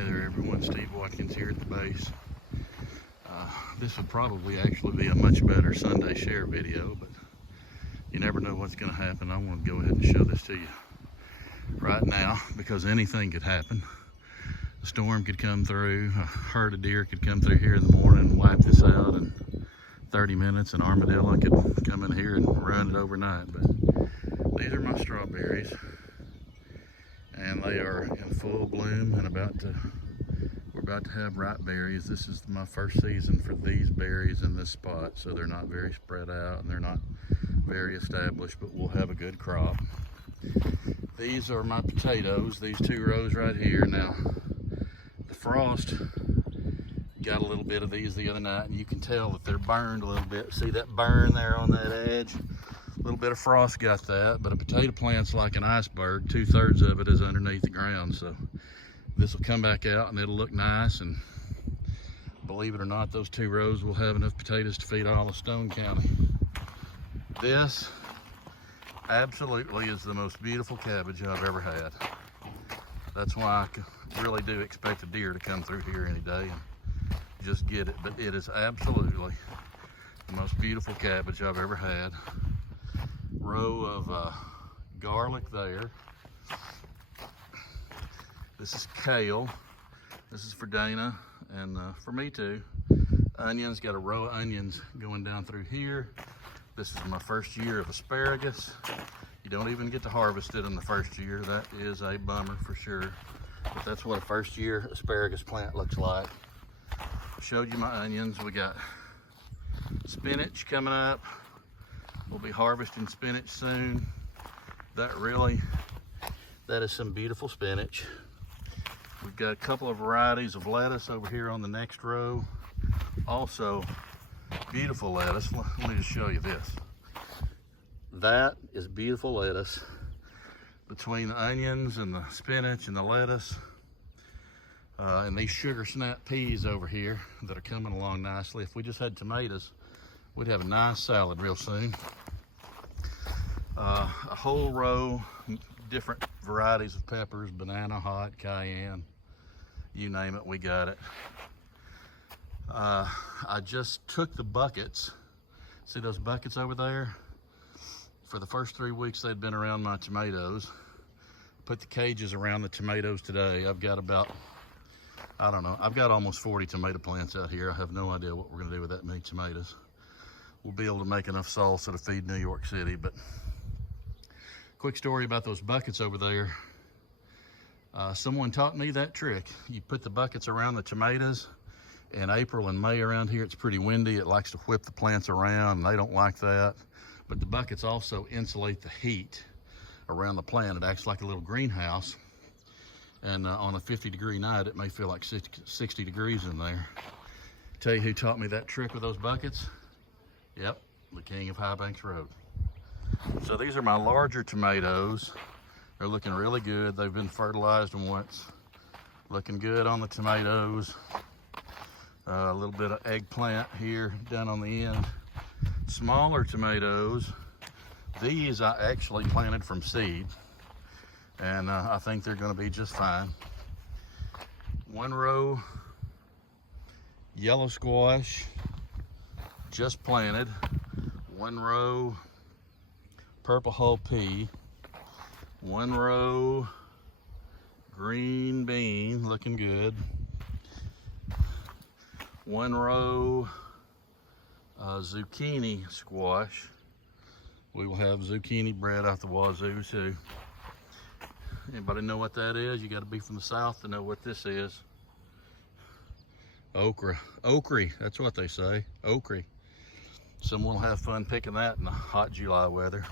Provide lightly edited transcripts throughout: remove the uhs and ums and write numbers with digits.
Hey there everyone, Steve Watkins here at the base. This would probably actually be a much better Sunday share video, but you never know what's going to happen. I want to go ahead and show this to you right now because anything could happen. A storm could come through, a herd of deer could come through here in the morning and wipe this out in 30 minutes. An armadillo could come in here and run it overnight. But these are my strawberries, and they are in full bloom and we're about to have ripe berries. This is my first season for these berries in this spot, so they're not very spread out and they're not very established, but we'll have a good crop. These are my potatoes, these two rows right here. Now, the frost got a little bit of these the other night, and you can tell that they're burned a little bit. See that burn there on that edge? A little bit of frost got that, but a potato plant's like an iceberg. 2/3 of it is underneath the ground, so this will come back out and it'll look nice. And believe it or not, those two rows will have enough potatoes to feed all of Stone County. This absolutely is the most beautiful cabbage I've ever had. That's why I really do expect a deer to come through here any day and just get it. But it is absolutely the most beautiful cabbage I've ever had. Row of garlic there. This is kale. This is for Dana and for me too. Onions, got a row of onions going down through here. This is my first year of asparagus. You don't even get to harvest it in the first year. That is a bummer for sure. But that's what a first year asparagus plant looks like. Showed you my onions. We got spinach coming up. We'll be harvesting spinach soon. That is some beautiful spinach. We've got a couple of varieties of lettuce over here on the next row. Also, beautiful lettuce. Let me just show you this. That is beautiful lettuce. Between the onions and the spinach and the lettuce, and these sugar snap peas over here that are coming along nicely. If we just had tomatoes, we'd have a nice salad real soon. A whole row, different varieties of peppers, banana, hot, cayenne, you name it, we got it. I just took the buckets, see those buckets over there? For the first 3 weeks they'd been around my tomatoes. Put the cages around the tomatoes today. I've got about, I don't know, I've got almost 40 tomato plants out here. I have no idea what we're gonna do with that many tomatoes. We'll be able to make enough salsa to feed New York City. But quick story about those buckets over there. Someone taught me that trick. You put the buckets around the tomatoes. In April and May around here, it's pretty windy. It likes to whip the plants around, and they don't like that. But the buckets also insulate the heat around the plant. It acts like a little greenhouse. And on a 50-degree night, it may feel like 60 degrees in there. Tell you who taught me that trick with those buckets? Yep, the king of High Banks Road. So these are my larger tomatoes. They're looking really good. They've been fertilized once. Looking good on the tomatoes. A little bit of eggplant here down on the end. Smaller tomatoes. These I actually planted from seed, and I think they're going to be just fine. One row yellow squash, just planted. One row purple hull pea. One row green bean, looking good. One row zucchini squash. We will have zucchini bread out the wazoo too. Anybody know what that is? You got to be from the South to know what this is. Okra. Okra, that's what they say. Okra. Someone will have fun picking that in the hot July weather.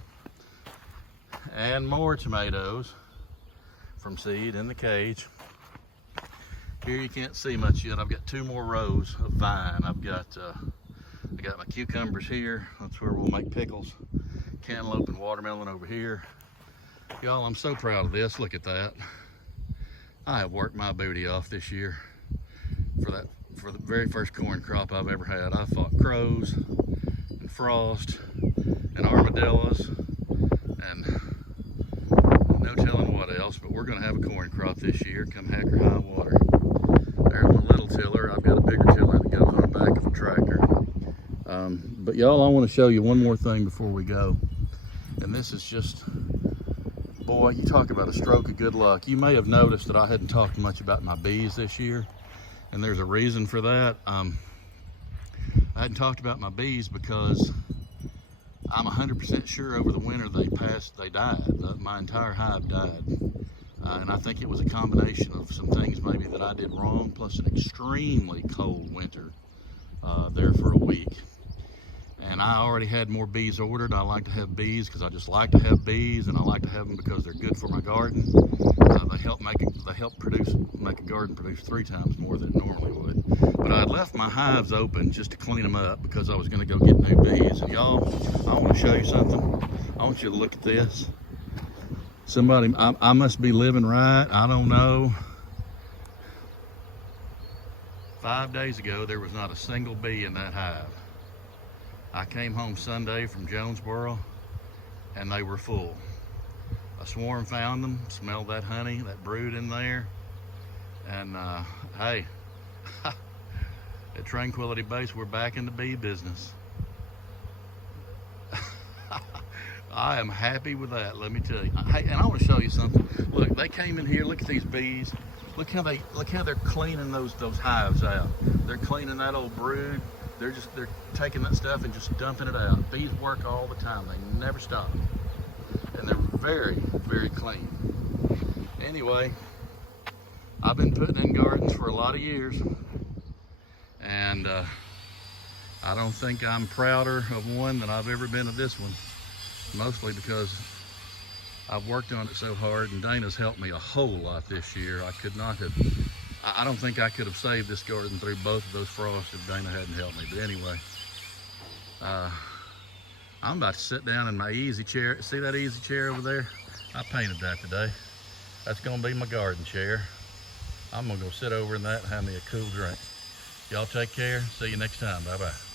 And more tomatoes from seed in the cage. Here you can't see much yet. I've got 2 more rows of vine. I got my cucumbers here. That's where we'll make pickles. Cantaloupe and watermelon over here. Y'all, I'm so proud of this. Look at that. I have worked my booty off this year for the very first corn crop I've ever had. I fought crows and frost and armadillos and no telling what else, but we're gonna have a corn crop this year, come heck or high water. tiller. I've got a bigger tiller that goes on the back of a tractor. But y'all, I want to show you one more thing before we go. And this is just, boy, you talk about a stroke of good luck. You may have noticed that I hadn't talked much about my bees this year, and there's a reason for that. I hadn't talked about my bees because I'm 100% sure over the winter they died. My entire hive died. And I think it was a combination of some things maybe that I did wrong, plus an extremely cold winter there for a week. And I already had more bees ordered. I like to have bees because I just like to have bees, and I like to have them because they're good for my garden. They help make a garden produce 3 times more than it normally would. But I had left my hives open just to clean them up because I was going to go get new bees. And y'all, I want to show you something. I want you to look at this. Somebody, I must be living right. I don't know. 5 days ago, there was not a single bee in that hive. I came home Sunday from Jonesboro, and they were full. A swarm found them, smelled that honey, that brood in there, and hey, at Tranquility Base, we're back in the bee business. I am happy with that, let me tell you. Hey, and I want to show you something. Look, they came in here. Look at these bees. Look how they're cleaning those hives out. They're cleaning that old brood. They're taking that stuff and just dumping it out. Bees work all the time. They never stop. And they're very, very clean. Anyway, I've been putting in gardens for a lot of years. And I don't think I'm prouder of one than I've ever been of this one. Mostly because I've worked on it so hard, and Dana's helped me a whole lot this year. I don't think I could have saved this garden through both of those frosts if Dana hadn't helped me. But anyway, I'm about to sit down in my easy chair. See that easy chair over there? I painted that today. That's gonna be my garden chair. I'm gonna go sit over in that and have me a cool drink. Y'all take care. See you next time. Bye-bye.